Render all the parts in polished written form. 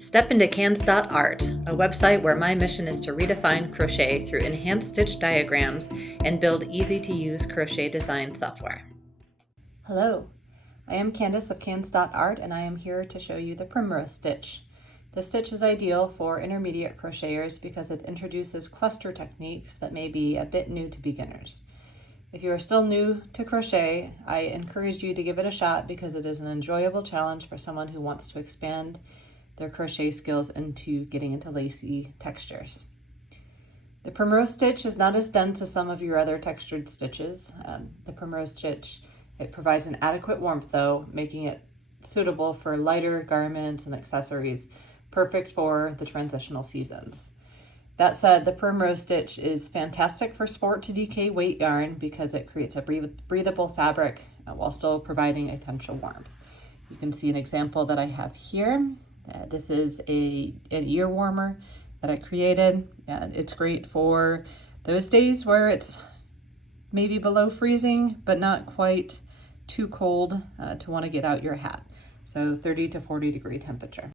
Step into Cans.art, a website where my mission is to redefine crochet through enhanced stitch diagrams and build easy-to-use crochet design software. Hello, I am Candace of Cans.art and I am here to show you the Primrose stitch. This stitch is ideal for intermediate crocheters because it introduces cluster techniques that may be a bit new to beginners. If you are still new to crochet, I encourage you to give it a shot because it is an enjoyable challenge for someone who wants to expand their crochet skills into getting into lacy textures. The Primrose stitch is not as dense as some of your other textured stitches. The Primrose stitch, it provides an adequate warmth though, making it suitable for lighter garments and accessories, perfect for the transitional seasons. That said, the Primrose stitch is fantastic for sport to DK weight yarn because it creates a breathable fabric while still providing a touch of warmth. You can see an example that I have here. This is an ear warmer that I created. It's great for those days where it's maybe below freezing, but not quite too cold to want to get out your hat. So 30 to 40 degree temperature.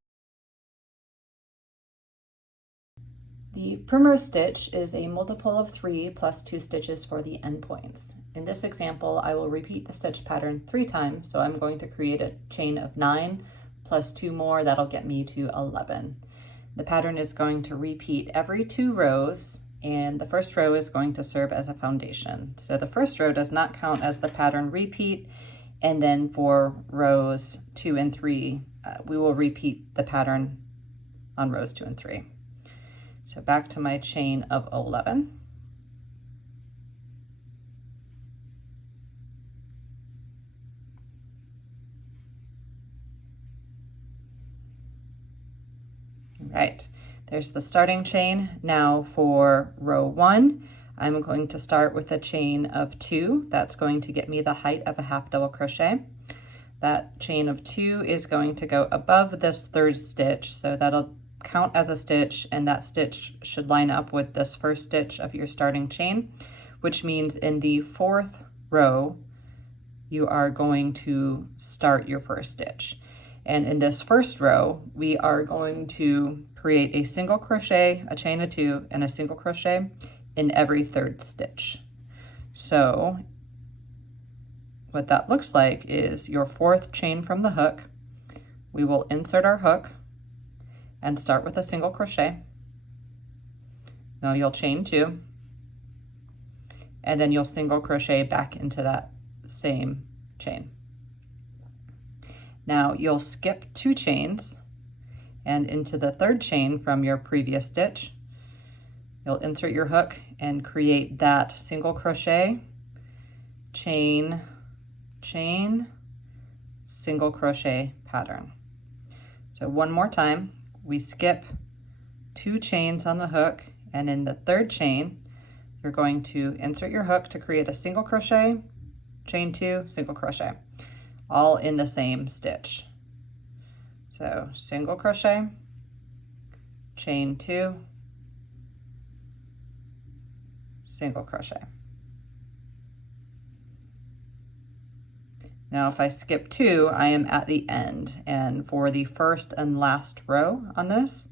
The Primrose stitch is a multiple of 3 plus 2 stitches for the endpoints. In this example, I will repeat the stitch pattern 3 times, so I'm going to create a chain of 9 plus 2 more, that'll get me to 11. The pattern is going to repeat every 2 rows, and the first row is going to serve as a foundation. So the first row does not count as the pattern repeat, and then for rows 2 and 3, we will repeat the pattern on rows 2 and 3. So back to my chain of 11. Right, there's the starting chain. Now for row 1, I'm going to start with a chain of 2. That's going to get me the height of a half double crochet. That chain of 2 is going to go above this 3rd stitch, so that'll count as a stitch, and that stitch should line up with this first stitch of your starting chain, which means in the 4th row, you are going to start your first stitch. And in this first row, we are going to create a single crochet, a chain of 2, and a single crochet in every 3rd stitch. So what that looks like is your 4th chain from the hook. We will insert our hook and start with a single crochet. Now you'll chain 2, and then you'll single crochet back into that same chain. Now you'll skip 2 chains and into the 3rd chain from your previous stitch. You'll insert your hook and create that single crochet, chain, chain, single crochet pattern. So one more time, we skip 2 chains on the hook, and in the 3rd chain, you're going to insert your hook to create a single crochet, chain 2, single crochet, all in the same stitch. So single crochet, chain 2, single crochet. Now if I skip 2, I am at the end, and for the first and last row on this,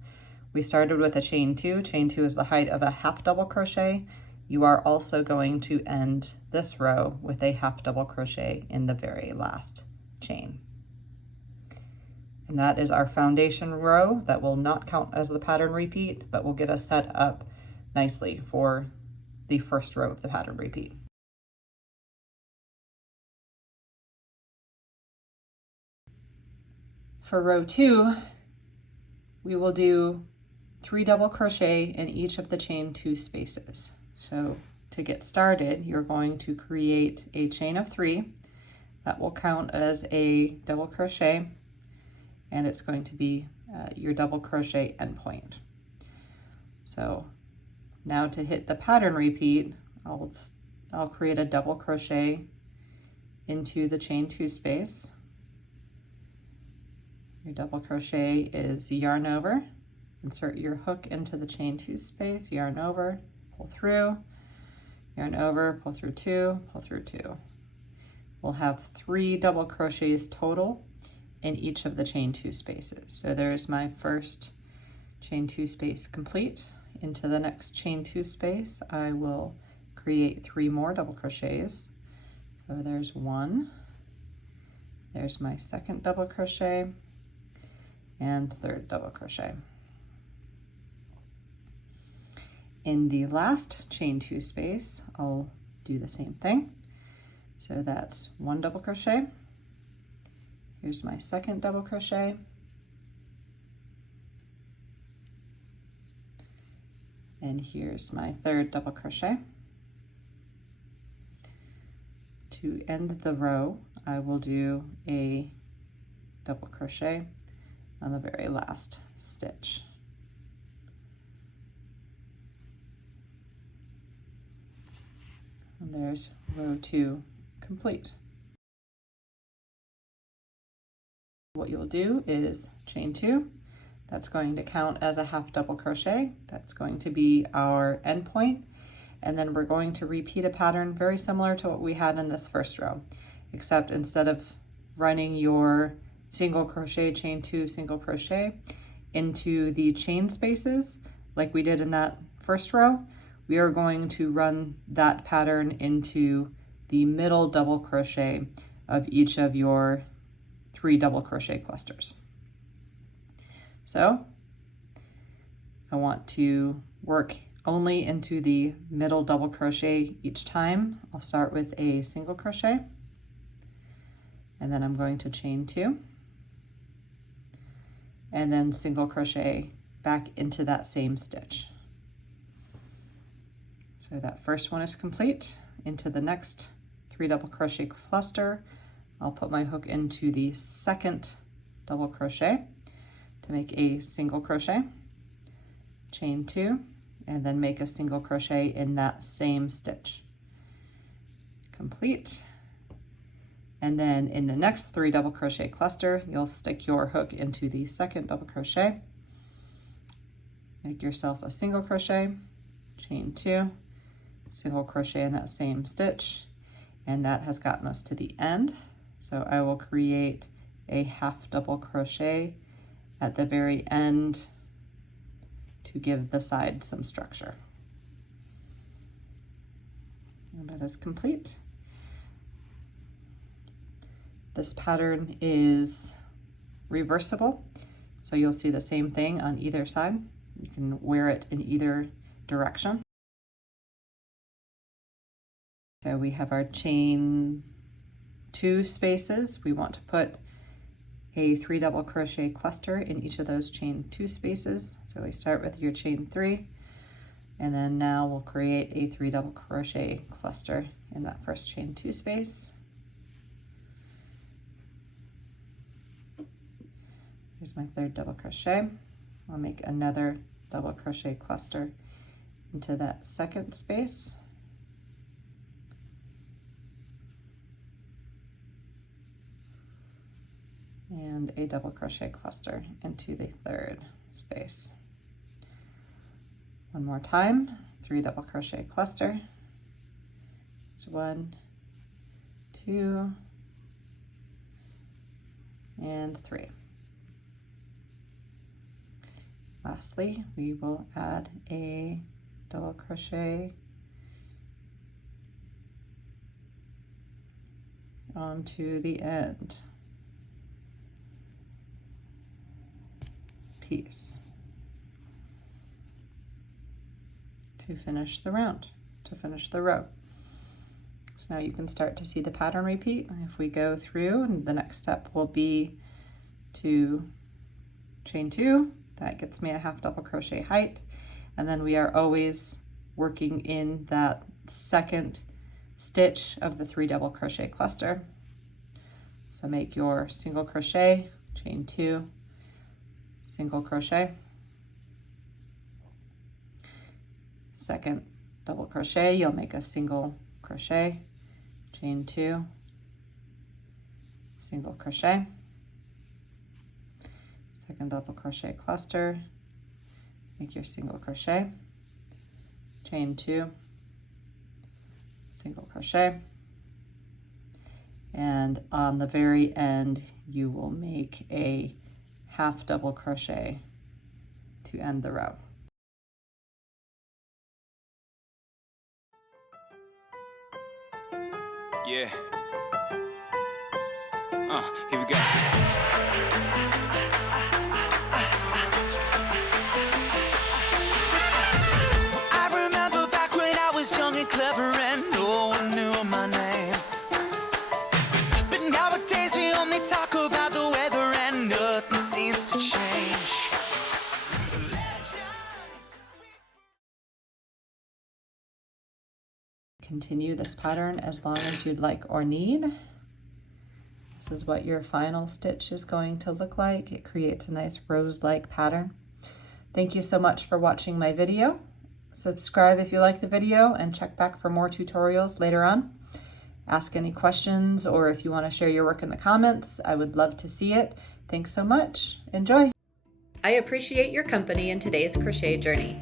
we started with a chain 2. Chain 2 is the height of a half double crochet. You are also going to end this row with a half double crochet in the very last chain. And that is our foundation row that will not count as the pattern repeat, but will get us set up nicely for the first row of the pattern repeat. For row 2, we will do 3 double crochet in each of the chain 2 spaces. So to get started, you're going to create a chain of 3 that will count as a double crochet, and it's going to be your double crochet endpoint. So now to hit the pattern repeat, I'll create a double crochet into the chain 2 space. Your double crochet is yarn over, insert your hook into the chain 2 space, yarn over, pull through, yarn over, pull through 2, pull through 2. We'll have 3 double crochets total in each of the chain 2 spaces. So there's my first chain 2 space complete. Into the next chain 2 space, I will create 3 more double crochets. So there's 1, there's my second double crochet, and third double crochet. In the last chain 2 space, I'll do the same thing. So that's 1 double crochet. Here's my second double crochet. And here's my third double crochet. To end the row, I will do a double crochet on the very last stitch. And there's row 2 complete. What you'll do is chain 2. That's going to count as a half double crochet. That's going to be our end point. And then we're going to repeat a pattern very similar to what we had in this first row, except instead of running your single crochet, chain 2, single crochet into the chain spaces like we did in that first row, we are going to run that pattern into the middle double crochet of each of your 3 double crochet clusters. So I want to work only into the middle double crochet each time. I'll start with a single crochet, and then I'm going to chain 2, and then single crochet back into that same stitch. So that first one is complete. Into the next 3 double crochet cluster, I'll put my hook into the second double crochet to make a single crochet, chain 2, and then make a single crochet in that same stitch. Complete. And then in the next 3 double crochet cluster, you'll stick your hook into the second double crochet, make yourself a single crochet, chain 2, single crochet in that same stitch, and that has gotten us to the end. So I will create a half double crochet at the very end to give the side some structure. And that is complete. This pattern is reversible, so you'll see the same thing on either side. You can wear it in either direction. So we have our chain 2 spaces. We want to put a 3 double crochet cluster in each of those chain 2 spaces. So we start with your chain 3, and then now we'll create a 3 double crochet cluster in that first chain 2 space. Here's my third double crochet. I'll make another double crochet cluster into that second space. And a double crochet cluster into the third space. One more time, 3 double crochet cluster. There's 1, 2, and 3. Lastly, we will add a double crochet onto the end piece to finish the round, to finish the row. So now you can start to see the pattern repeat. If we go through, and the next step will be to chain 2, that gets me a half double crochet height, and then we are always working in that second stitch of the 3 double crochet cluster. So make your single crochet, chain 2, single crochet, second double crochet, you'll make a single crochet, chain 2, single crochet, second double crochet cluster, make your single crochet, chain 2, single crochet, And on the very end, you will make a half double crochet to end the row. Yeah. Here we go. I remember back when I was young and clever and no one knew my name. But nowadays we only talk about the weather and nothing seems to change. Continue this pattern as long as you'd like or need. This is what your final stitch is going to look like. It creates a nice rose-like pattern. Thank you so much for watching my video. Subscribe if you like the video and check back for more tutorials later on. Ask any questions, or if you want to share your work in the comments, I would love to see it. Thanks so much. Enjoy. I appreciate your company in today's crochet journey.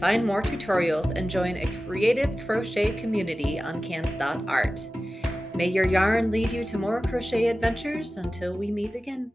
Find more tutorials and join a creative crochet community on cans.art. May your yarn lead you to more crochet adventures until we meet again.